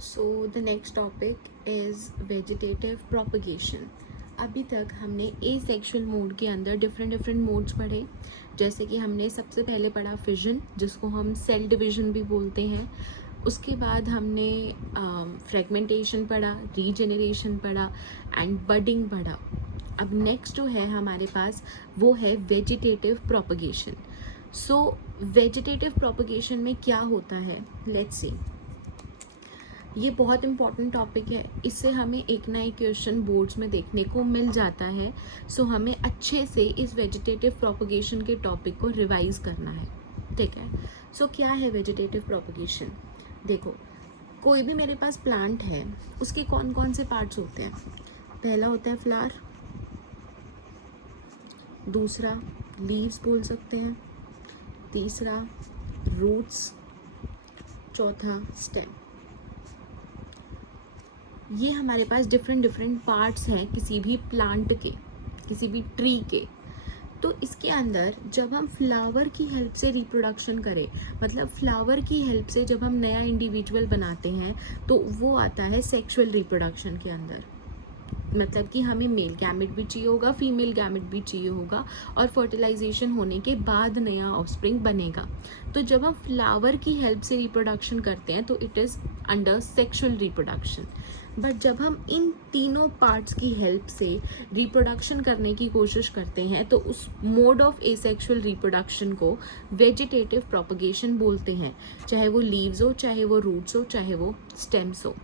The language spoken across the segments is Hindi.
So the next topic is vegetative propagation. अभी तक हमने ए सेक्शुअल मोड के अंदर डिफरेंट मोड्स पढ़े, जैसे कि हमने सबसे पहले पढ़ा फिजन, जिसको हम सेल डिवीजन भी बोलते हैं। उसके बाद हमने फ्रेगमेंटेशन पढ़ा, रीजेनरेशन पढ़ा एंड बडिंग पढ़ा। अब नेक्स्ट जो है हमारे पास वो है वेजिटेटिव प्रोपगेशन। सो वेजिटेटिव प्रोपगेशन में क्या होता है, लेट्स सी। ये बहुत इंपॉर्टेंट टॉपिक है, इससे हमें एक ना एक क्वेश्चन बोर्ड्स में देखने को मिल जाता है। सो हमें अच्छे से इस वेजिटेटिव प्रोपगेशन के टॉपिक को रिवाइज करना है, ठीक है। सो क्या है वेजिटेटिव प्रोपगेशन? देखो, कोई भी मेरे पास प्लांट है, उसके कौन कौन से पार्ट्स होते हैं? पहला होता है फ्लावर, दूसरा लीव्स बोल सकते हैं, तीसरा रूट्स, चौथा स्टेम। ये हमारे पास डिफरेंट पार्ट्स हैं किसी भी प्लांट के, किसी भी ट्री के। तो इसके अंदर जब हम फ्लावर की हेल्प से रिप्रोडक्शन करें, मतलब फ्लावर की हेल्प से जब हम नया इंडिविजुअल बनाते हैं, तो वो आता है सेक्सुअल रिप्रोडक्शन के अंदर। मतलब कि हमें मेल गैमेट भी चाहिए होगा, फीमेल गैमेट भी चाहिए होगा, और फर्टिलाइजेशन होने के बाद नया ऑफस्प्रिंग बनेगा। तो जब हम फ्लावर की हेल्प से रिप्रोडक्शन करते हैं तो it is under sexual reproduction. But जब हम इन तीनों पार्ट्स की हेल्प से रिप्रोडक्शन करने की कोशिश करते हैं तो उस मोड ऑफ एसेक्सुअल रिप्रोडक्शन को वेजिटेटिव प्रोपगेशन बोलते हैं, चाहे वो लीव्स हो, चाहे वो रूट्स हो, चाहे वो स्टेम्स हो।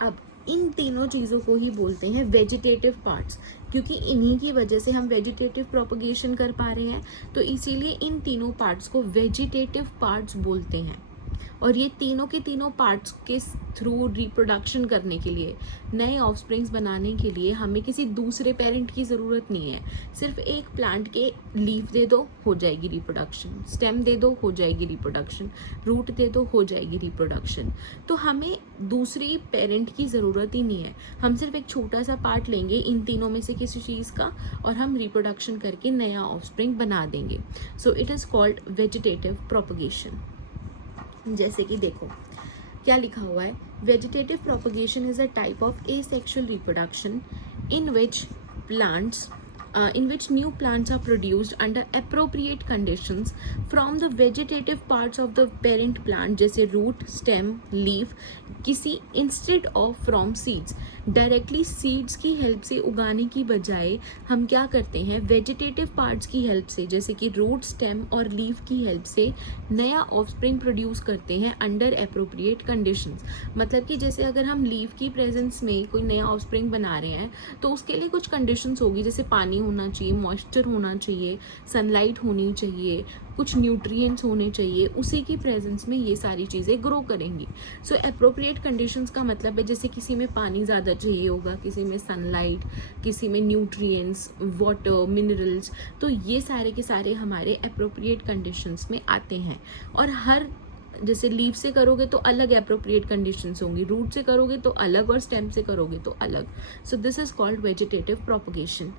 अब इन तीनों चीज़ों को ही बोलते हैं वेजिटेटिव पार्ट्स, क्योंकि इन्हीं की वजह से हम वेजिटेटिव प्रोपगेशन कर पा रहे हैं, तो इसीलिए इन तीनों पार्ट्स को वेजिटेटिव पार्ट्स बोलते हैं। और ये तीनों के तीनों पार्ट्स के थ्रू रिप्रोडक्शन करने के लिए, नए ऑफस्प्रिंग्स बनाने के लिए हमें किसी दूसरे पेरेंट की ज़रूरत नहीं है। सिर्फ एक प्लांट के लीफ दे दो, हो जाएगी रिप्रोडक्शन, स्टेम दे दो, हो जाएगी रिप्रोडक्शन, रूट दे दो, हो जाएगी रिप्रोडक्शन। तो हमें दूसरी पेरेंट की ज़रूरत ही नहीं है। हम सिर्फ एक छोटा सा पार्ट लेंगे इन तीनों में से किसी चीज़ का, और हम रिप्रोडक्शन करके नया ऑफस्प्रिंग बना देंगे। So it is called vegetative propagation. जैसे कि देखो क्या लिखा हुआ है, vegetative propagation is a type of asexual reproduction in which new plants are produced under appropriate conditions from the vegetative parts of the parent plant, जैसे root, stem, leaf, किसी instead of from seeds। Directly seeds की हेल्प से उगाने की बजाय हम क्या करते हैं, वेजिटेटिव पार्ट्स की हेल्प से, जैसे कि रूट, स्टेम और लीफ की हेल्प से नया ऑफस्प्रिंग प्रोड्यूस करते हैं अंडर एप्रोप्रिएट कंडीशंस। मतलब कि जैसे अगर हम लीफ की प्रेजेंस में कोई नया ऑफस्प्रिंग बना रहे हैं तो उसके लिए कुछ कंडीशंस होगी, जैसे पानी होना चाहिए, मॉइस्चर होना चाहिए, सनलाइट होनी चाहिए, कुछ न्यूट्रिएंट्स होने चाहिए, उसी की प्रेजेंस में ये सारी चीज़ें ग्रो करेंगी। सो एप्रोप्रिएट कंडीशंस का मतलब है जैसे किसी में पानी ज़्यादा चाहिए होगा, किसी में सनलाइट, किसी में न्यूट्रिएंट्स, वाटर, मिनरल्स, तो ये सारे के सारे हमारे एप्रोप्रिएट कंडीशंस में आते हैं। और हर, जैसे लीफ से करोगे तो अलग एप्रोप्रिएट कंडीशंस होंगी, रूट से करोगे तो अलग, और स्टेम से करोगे तो अलग। सो this is called vegetative propagation.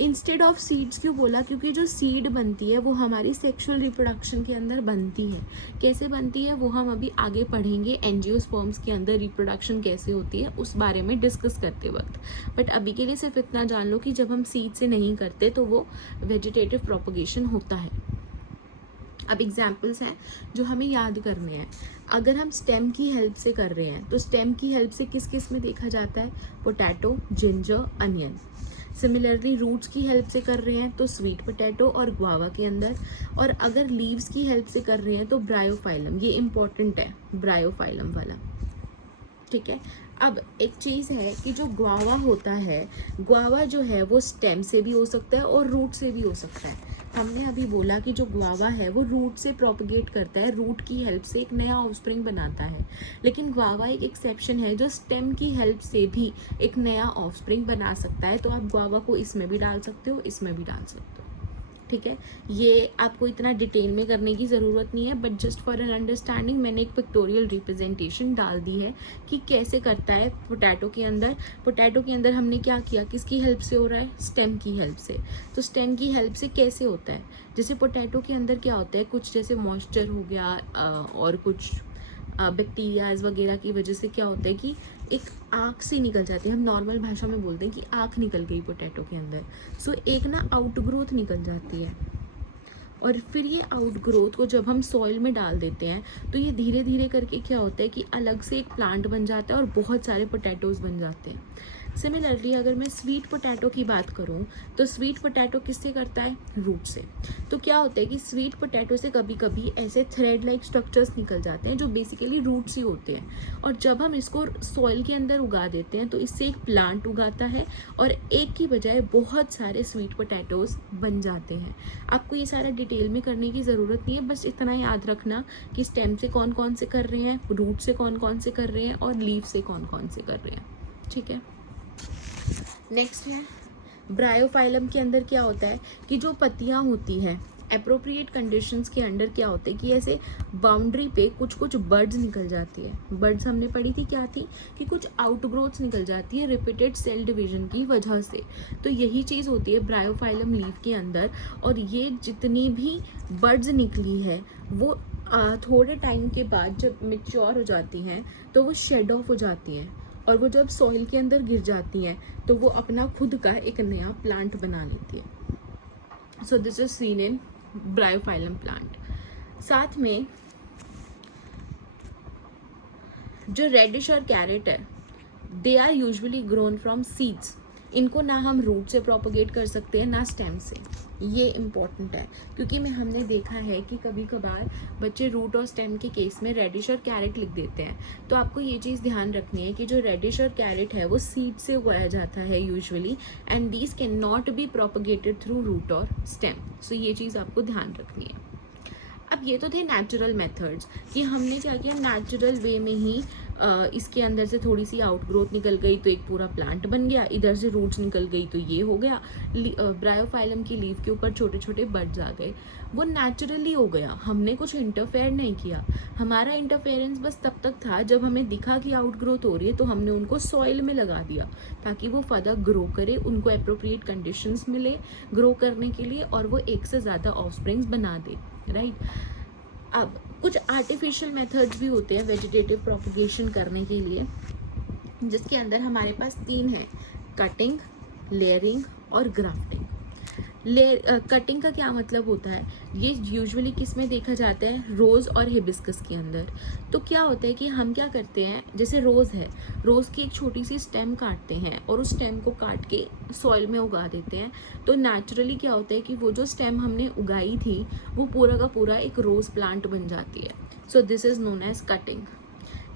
Instead of seeds क्यों बोला? क्योंकि जो सीड बनती है वो हमारी सेक्सुअल रिप्रोडक्शन के अंदर बनती है। कैसे बनती है वो हम अभी आगे पढ़ेंगे, एंजियोस्पर्म्स के अंदर रिप्रोडक्शन कैसे होती है उस बारे में डिस्कस करते वक्त। बट अभी के लिए सिर्फ इतना जान लो कि जब हम सीड से नहीं करते तो वो वेजिटेटिव प्रोपगेशन होता है। अब एग्जाम्पल्स हैं जो हमें याद करने हैं। अगर हम स्टेम की हेल्प से कर रहे हैं तो स्टेम की हेल्प से किस किस में देखा जाता है? Potato, ginger, onion. Similarly roots की हेल्प से कर रहे हैं तो स्वीट पोटैटो और गुआवा के अंदर। और अगर लीव्स की हेल्प से कर रहे हैं तो ब्रायोफाइलम, ये इंपॉर्टेंट है ब्रायोफाइलम वाला, ठीक है। अब एक चीज़ है कि जो गुआवा होता है, गुआवा जो है वो स्टेम से भी हो सकता है और रूट से भी हो सकता है। हमने अभी बोला कि जो गुआवा है वो रूट से प्रोपगेट करता है, रूट की हेल्प से एक नया ऑफस्प्रिंग बनाता है। लेकिन गुआवा एक एक्सेप्शन है जो स्टेम की हेल्प से भी एक नया ऑफस्प्रिंग बना सकता है। तो आप गुआवा को इसमें भी डाल सकते हो, इसमें भी डाल सकते हो, ठीक है। ये आपको इतना डिटेल में करने की ज़रूरत नहीं है, but just for an understanding मैंने एक पिक्टोरियल रिप्रेजेंटेशन डाल दी है कि कैसे करता है पोटैटो के अंदर। पोटैटो के अंदर हमने क्या किया, किसकी हेल्प से हो रहा है? स्टेम की हेल्प से। तो स्टेम की हेल्प से कैसे होता है? जैसे पोटैटो के अंदर क्या होता है, कुछ जैसे मॉइस्चर हो गया और कुछ बैक्टीरियाज वगैरह की वजह से क्या होता है कि एक आँख सी निकल जाती है, हम नॉर्मल भाषा में बोलते हैं कि आँख निकल गई पोटैटो के अंदर। सो एक ना आउटग्रोथ निकल जाती है, और फिर ये आउटग्रोथ को जब हम सॉइल में डाल देते हैं तो ये धीरे धीरे करके क्या होता है कि अलग से एक प्लांट बन जाता है और बहुत सारे पोटैटोज़ बन जाते हैं। सिमिलरली अगर मैं स्वीट पोटैटो की बात करूं तो स्वीट पोटैटो किससे करता है, रूट से। तो क्या होता है कि स्वीट पोटैटो से कभी कभी ऐसे थ्रेड लाइक स्ट्रक्चर्स निकल जाते हैं जो बेसिकली रूट्स ही होते हैं, और जब हम इसको सॉइल के अंदर उगा देते हैं तो इससे एक प्लांट उगाता है और एक की बजाय बहुत सारे स्वीट पोटैटोज बन जाते हैं। आपको ये सारा डिटेल में करने की ज़रूरत नहीं है, बस इतना याद रखना कि स्टेम से कौन कौन से कर रहे हैं, रूट से कौन कौन से कर रहे हैं और लीफ से कौन कौन से कर रहे हैं। ठीक है, नेक्स्ट है ब्रायोफाइलम के अंदर क्या होता है कि जो पत्तियां होती है एप्रोप्रिएट कंडीशंस के अंडर क्या होता है कि ऐसे बाउंड्री पे कुछ कुछ बर्ड्स निकल जाती है। बर्ड्स हमने पढ़ी थी क्या थी कि कुछ आउटग्रोथ्स निकल जाती है रिपीटेड सेल डिवीजन की वजह से। तो यही चीज़ होती है ब्रायोफाइलम लीफ के अंदर, और ये जितनी भी बर्ड्स निकली है वो थोड़े टाइम के बाद जब मेच्योर हो जाती हैं तो वो शेड ऑफ हो जाती हैं, और वो जब सॉइल के अंदर गिर जाती हैं तो वो अपना खुद का एक नया प्लांट बना लेती है। So this is seen in bryophyllum plant. साथ में जो रेडिश और कैरेट है they are usually grown from seeds. इनको ना हम रूट से प्रोपोगेट कर सकते हैं ना स्टेम से, ये इम्पॉर्टेंट है क्योंकि हमने देखा है कि कभी कभार बच्चे रूट और स्टेम के केस में रेडिश और कैरेट लिख देते हैं। तो आपको ये चीज़ ध्यान रखनी है कि जो रेडिश और कैरेट है वो सीड से उगाया जाता है usually, and these can not be propagated through root और स्टेम। सो ये चीज़ आपको ध्यान रखनी है। अब ये तो थे नेचुरल मेथड्स कि हमने क्या किया, नेचुरल वे में ही इसके अंदर से थोड़ी सी आउटग्रोथ निकल गई तो एक पूरा प्लांट बन गया, इधर से रूट्स निकल गई तो ये हो गया। ब्रायोफाइलम की लीफ के ऊपर छोटे छोटे बड्स आ गए, वो नेचुरली हो गया, हमने कुछ इंटरफेयर नहीं किया। हमारा इंटरफेरेंस बस तब तक था जब हमें दिखा कि आउटग्रोथ हो रही है तो हमने उनको सॉइल में लगा दिया ताकि वो फर्दर ग्रो करे, उनको एप्रोप्रिएट कंडीशंस मिले ग्रो करने के लिए और वो एक से ज़्यादा ऑफस्प्रिंग्स बना दे, राइट। अब कुछ आर्टिफिशियल मेथड्स भी होते हैं वेजिटेटिव प्रोपगेशन करने के लिए, जिसके अंदर हमारे पास 3 है, कटिंग, लेयरिंग और ग्राफ्टिंग। कटिंग का क्या मतलब होता है, ये यूजुअली किस में देखा जाता है, रोज़ और हिबिस्कस के अंदर। तो क्या होता है कि हम क्या करते हैं, जैसे रोज़ है, रोज़ की एक छोटी सी स्टेम काटते हैं और उस स्टेम को काट के सॉइल में उगा देते हैं। तो नेचुरली क्या होता है कि वो जो स्टेम हमने उगाई थी वो पूरा का पूरा एक रोज़ प्लांट बन जाती है। So this is known as cutting.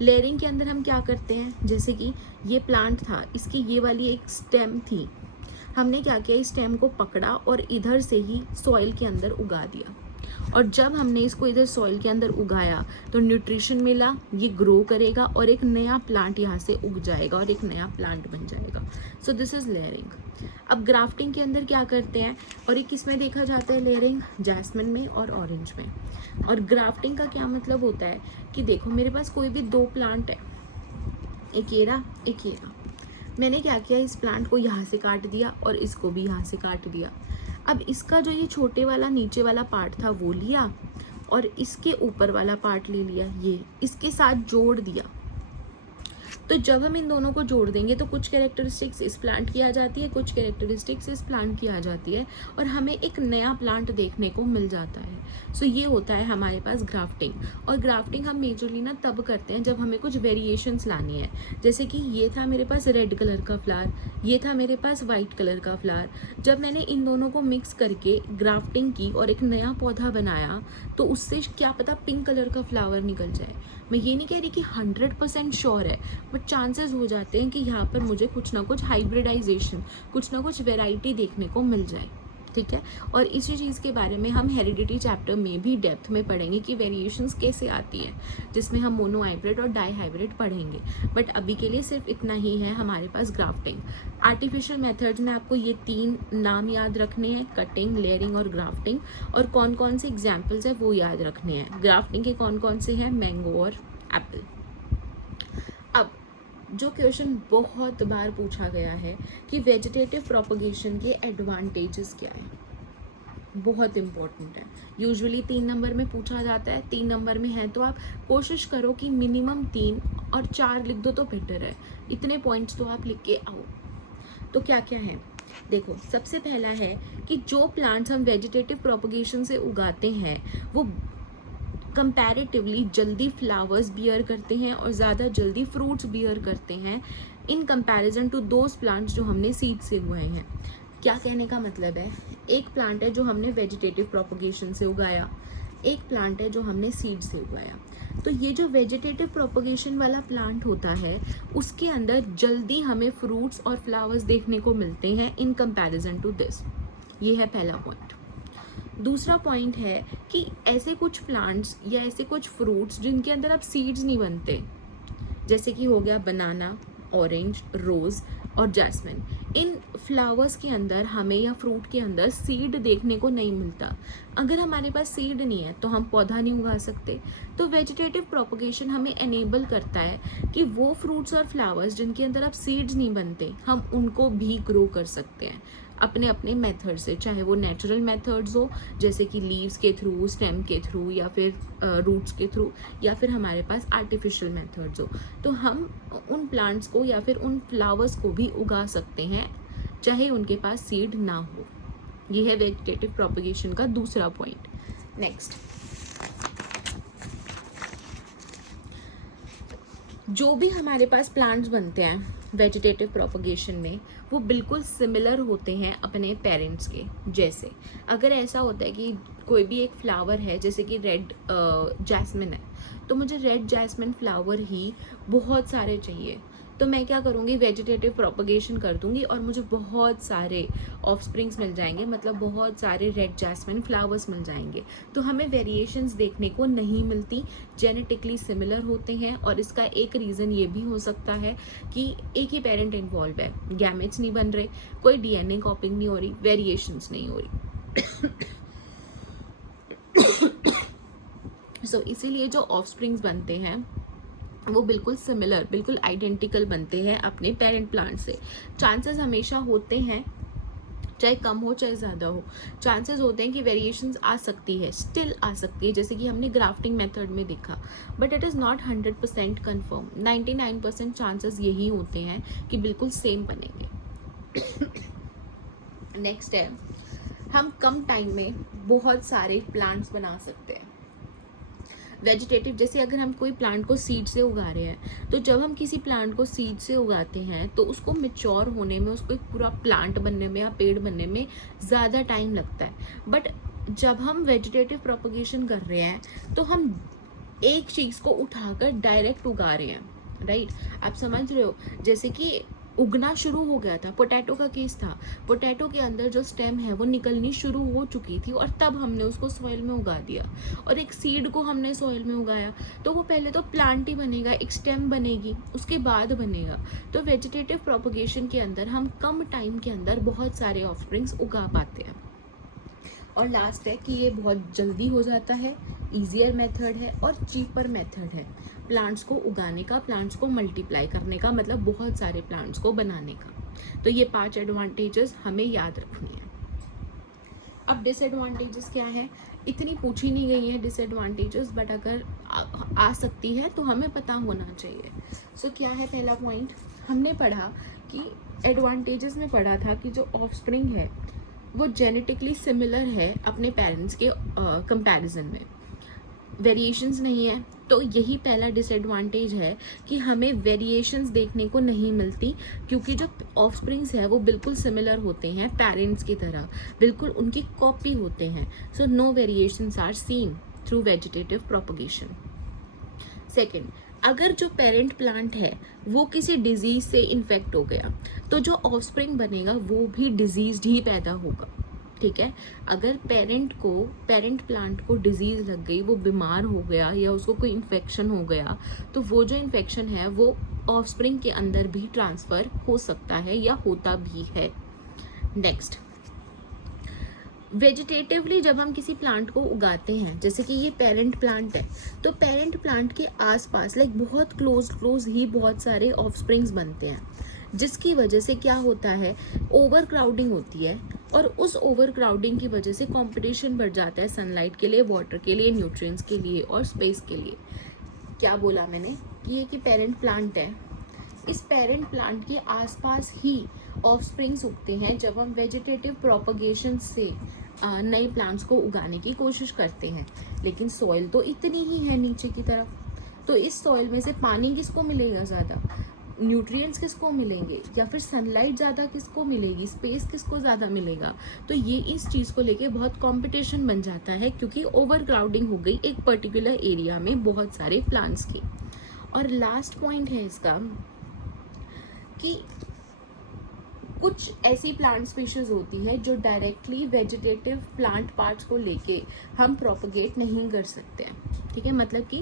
Layering के अंदर हम क्या करते हैं, जैसे कि ये प्लांट था, इसकी ये वाली एक स्टेम थी, हमने क्या किया, इस स्टेम को पकड़ा और इधर से ही सॉइल के अंदर उगा दिया, और जब हमने इसको इधर सॉइल के अंदर उगाया तो न्यूट्रिशन मिला, ये ग्रो करेगा और एक नया प्लांट यहाँ से उग जाएगा और एक नया प्लांट बन जाएगा। सो दिस इज़ लेयरिंग। अब ग्राफ्टिंग के अंदर क्या करते हैं, और ये किस में देखा जाता है लेयरिंग, जैस्मिन में और ऑरेंज में। और ग्राफ्टिंग का क्या मतलब होता है कि देखो मेरे पास कोई भी 2 प्लांट है, एक ये रहा एक ये रहा, मैंने क्या किया, इस प्लांट को यहाँ से काट दिया और इसको भी यहाँ से काट दिया। अब इसका जो ये छोटे वाला नीचे वाला पार्ट था वो लिया और इसके ऊपर वाला पार्ट ले लिया, ये इसके साथ जोड़ दिया। तो जब हम इन दोनों को जोड़ देंगे तो कुछ कैरेक्टरिस्टिक्स इस प्लांट की आ जाती है, कुछ कैरेक्टरिस्टिक्स इस प्लांट की आ जाती है और हमें एक नया प्लांट देखने को मिल जाता है। सो ये होता है हमारे पास ग्राफ्टिंग। और ग्राफ्टिंग हम मेजरली ना तब करते हैं जब हमें कुछ वेरिएशंस लानी है, जैसे कि ये था मेरे पास रेड कलर का फ्लावर, ये था मेरे पास वाइट कलर का फ्लावर। जब मैंने इन दोनों को मिक्स करके ग्राफ्टिंग की और एक नया पौधा बनाया तो उससे क्या पता पिंक कलर का फ्लावर निकल जाए। मैं ये नहीं कह रही कि 100% श्योर है, बट चांसेस हो जाते हैं कि यहाँ पर मुझे कुछ ना कुछ हाइब्रिडाइजेशन, कुछ ना कुछ वेराइटी देखने को मिल जाए, ठीक है। और इसी चीज़ के बारे में हम हेरिडिटी चैप्टर में भी डेप्थ में पढ़ेंगे कि वेरिएशंस कैसे आती हैं, जिसमें हम मोनो हाइब्रिड और डाई हाइब्रिड पढ़ेंगे। बट अभी के लिए सिर्फ इतना ही है हमारे पास ग्राफ्टिंग। आर्टिफिशियल मेथड्स में आपको ये 3 नाम याद रखने हैं, कटिंग, लेयरिंग और ग्राफ्टिंग, और कौन कौन से एग्जाम्पल्स है वो याद रखने हैं। ग्राफ्टिंग के कौन कौन से हैं, मैंगो और एप्पल। अब जो क्वेश्चन बहुत बार पूछा गया है कि वेजिटेटिव प्रोपगेशन के एडवांटेजेस क्या है, बहुत इंपॉर्टेंट है, यूजुअली 3 नंबर में पूछा जाता है, 3 नंबर में है तो आप कोशिश करो कि मिनिमम 3 और 4 लिख दो तो बेटर है, इतने पॉइंट्स तो आप लिख के आओ। तो क्या क्या है देखो, सबसे पहला है कि जो प्लांट्स हम वेजिटेटिव प्रोपगेशन से उगाते हैं वो कंपैरेटिवली जल्दी फ्लावर्स बियर करते हैं और ज़्यादा जल्दी फ्रूट्स बियर करते हैं in comparison to those plants जो हमने सीड से उगाए हैं। क्या कहने का मतलब है, एक प्लांट है जो हमने वेजिटेटिव प्रोपगेशन से उगाया, एक प्लांट है जो हमने सीड से उगाया। तो ये जो वेजिटेटिव प्रोपगेशन वाला प्लांट होता है उसके अंदर जल्दी हमें फ्रूट्स और फ्लावर्स देखने को मिलते हैं इन कंपैरिजन टू दिस। ये है पहला पॉइंट। दूसरा पॉइंट है कि ऐसे कुछ प्लांट्स या ऐसे कुछ फ्रूट्स जिनके अंदर अब सीड्स नहीं बनते, जैसे कि हो गया बनाना, ऑरेंज, रोज़ और जैस्मिन, इन फ्लावर्स के अंदर हमें या फ्रूट के अंदर सीड देखने को नहीं मिलता। अगर हमारे पास सीड नहीं है तो हम पौधा नहीं उगा सकते। तो वेजिटेटिव प्रोपगेशन हमें एनेबल करता है कि वो फ्रूट्स और फ्लावर्स जिनके अंदर अब सीड्स नहीं बनते हम उनको भी ग्रो कर सकते हैं अपने अपने मेथड से, चाहे वो नेचुरल मेथड्स हो जैसे कि लीव्स के थ्रू, स्टेम के थ्रू या फिर रूट्स के थ्रू, या फिर हमारे पास आर्टिफिशियल मेथड्स हो। तो हम उन प्लांट्स को या फिर उन फ्लावर्स को भी उगा सकते हैं चाहे उनके पास सीड ना हो। ये है वेजिटेटिव प्रोपगेशन का दूसरा पॉइंट। नेक्स्ट, जो भी हमारे पास प्लांट्स बनते हैं वेजिटेटिव प्रोपगेशन में वो बिल्कुल सिमिलर होते हैं अपने पेरेंट्स के। जैसे अगर ऐसा होता है कि कोई भी एक फ्लावर है, जैसे कि रेड जैस्मिन है, तो मुझे रेड जैस्मिन फ्लावर ही बहुत सारे चाहिए, तो मैं क्या करूँगी, वेजिटेटिव प्रोपगेशन कर दूँगी और मुझे बहुत सारे ऑफस्प्रिंग्स मिल जाएंगे, मतलब बहुत सारे रेड जैस्मिन फ्लावर्स मिल जाएंगे। तो हमें वेरिएशंस देखने को नहीं मिलती, जेनेटिकली सिमिलर होते हैं। और इसका एक रीज़न ये भी हो सकता है कि एक ही पेरेंट इन्वॉल्व है, गैमेट्स नहीं बन रहे, कोई डीएनए कॉपिंग नहीं हो रही, वेरिएशंस नहीं हो रही। सो इसीलिए जो ऑफस्प्रिंग्स बनते हैं वो बिल्कुल सिमिलर, बिल्कुल आइडेंटिकल बनते हैं अपने पेरेंट प्लांट से। चांसेस हमेशा होते हैं, चाहे कम हो चाहे ज़्यादा हो, चांसेस होते हैं कि वेरिएशंस आ सकती है, स्टिल आ सकती है, जैसे कि हमने ग्राफ्टिंग मेथड में देखा। But it is not 100% confirm, 99% chances यही होते हैं कि बिल्कुल सेम बनेंगे। नेक्स्ट है, हम कम टाइम में बहुत सारे प्लांट्स बना सकते हैं वेजिटेटिव। जैसे अगर हम कोई प्लांट को सीड से उगा रहे हैं, तो जब हम किसी प्लांट को सीड से उगाते हैं तो उसको मैच्योर होने में, उसको एक पूरा प्लांट बनने में या पेड़ बनने में ज़्यादा टाइम लगता है। बट जब हम वेजिटेटिव प्रोपगेशन कर रहे हैं तो हम एक चीज़ को उठाकर डायरेक्ट उगा रहे हैं, राइट? आप समझ रहे हो, जैसे कि उगना शुरू हो गया था, पोटैटो का केस था, पोटैटो के अंदर जो स्टेम है वो निकलनी शुरू हो चुकी थी और तब हमने उसको सॉइल में उगा दिया। और एक सीड को हमने सॉइल में उगाया तो वो पहले तो प्लांट ही बनेगा, एक स्टेम बनेगी, उसके बाद बनेगा। तो वेजिटेटिव प्रोपगेशन के अंदर हम कम टाइम के अंदर बहुत सारे ऑफस्प्रिंग्स उगा पाते हैं। और लास्ट है कि ये बहुत जल्दी हो जाता है, ईजियर मेथड है और चीपर मेथड है प्लांट्स को उगाने का, प्लांट्स को मल्टीप्लाई करने का, मतलब बहुत सारे प्लांट्स को बनाने का। तो ये 5 एडवांटेजेस हमें याद रखनी है। अब डिसएडवांटेजेस क्या है, इतनी पूछी नहीं गई है डिसएडवांटेजेस, बट अगर आ सकती है तो हमें पता होना चाहिए। सो क्या है पहला पॉइंट, हमने पढ़ा कि एडवांटेजेस में पढ़ा था कि जो ऑफस्प्रिंग है वो जेनेटिकली सिमिलर है अपने पेरेंट्स के कंपैरिजन में, वेरिएशंस नहीं है। तो यही पहला डिसएडवांटेज है कि हमें वेरिएशंस देखने को नहीं मिलती, क्योंकि जो ऑफस्प्रिंग्स है वो बिल्कुल सिमिलर होते हैं पेरेंट्स की तरह, बिल्कुल उनकी कॉपी होते हैं। So no variations are seen through vegetative propagation. Second, अगर जो पेरेंट प्लांट है वो किसी डिजीज से इन्फेक्ट हो गया तो जो ऑफस्प्रिंग बनेगा वो भी डिजीज्ड ही पैदा होगा, ठीक है? अगर पेरेंट प्लांट को डिजीज लग गई, वो बीमार हो गया या उसको कोई इन्फेक्शन हो गया, तो वो जो इन्फेक्शन है वो ऑफस्प्रिंग के अंदर भी ट्रांसफ़र हो सकता है या होता भी है। नेक्स्ट, वेजिटेटिवली जब हम किसी प्लांट को उगाते हैं, जैसे कि ये पेरेंट प्लांट है, तो पेरेंट प्लांट के आसपास लाइक बहुत क्लोज ही बहुत सारे ऑफस्प्रिंग्स बनते हैं। जिसकी वजह से क्या होता है, ओवर क्राउडिंग होती है, और उस ओवर क्राउडिंग की वजह से कंपटीशन बढ़ जाता है सनलाइट के लिए, वाटर के लिए, न्यूट्रिएंट्स के लिए और स्पेस के लिए। क्या बोला मैंने कि ये कि पेरेंट प्लांट है, इस पेरेंट प्लांट के आसपास ही ऑफस्प्रिंग्स उगते हैं जब हम वेजिटेटिव प्रोपगेशन से नए प्लांट्स को उगाने की कोशिश करते हैं। लेकिन सॉइल तो इतनी ही है नीचे की तरफ, तो इस सॉइल में से पानी किसको मिलेगा ज़्यादा, न्यूट्रिएंट्स किसको मिलेंगे, या फिर सनलाइट ज़्यादा किसको मिलेगी, स्पेस किसको ज़्यादा मिलेगा। तो ये इस चीज़ को लेके बहुत कंपटीशन बन जाता है, क्योंकि ओवर क्राउडिंग हो गई एक पर्टिकुलर एरिया में बहुत सारे प्लांट्स की। और लास्ट पॉइंट है इसका कि कुछ ऐसी प्लांट स्पीशीज होती है जो डायरेक्टली वेजिटेटिव प्लांट पार्ट्स को लेके हम प्रोपगेट नहीं कर सकते हैं, ठीक है। मतलब कि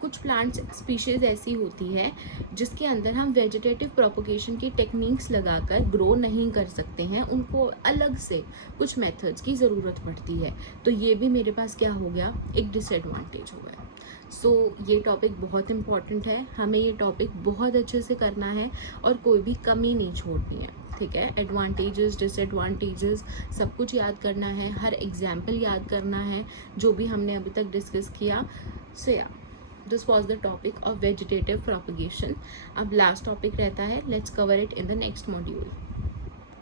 कुछ प्लांट स्पीशीज ऐसी होती है जिसके अंदर हम वेजिटेटिव प्रोपगेशन की टेक्निक्स लगाकर ग्रो नहीं कर सकते हैं, उनको अलग से कुछ मेथड्स की ज़रूरत पड़ती है। तो ये भी मेरे पास क्या हो गया, एक डिसएडवांटेज हो गया। सो ये टॉपिक बहुत इम्पॉर्टेंट है, हमें ये टॉपिक बहुत अच्छे से करना है और कोई भी कमी नहीं छोड़नी है, ठीक है। एडवांटेजेस, डिसएडवांटेजेस सब कुछ याद करना है, हर एग्जाम्पल याद करना है जो भी हमने अभी तक डिस्कस किया। सो या this was the topic of vegetative propagation. अब लास्ट टॉपिक रहता है, let's cover it in the next module.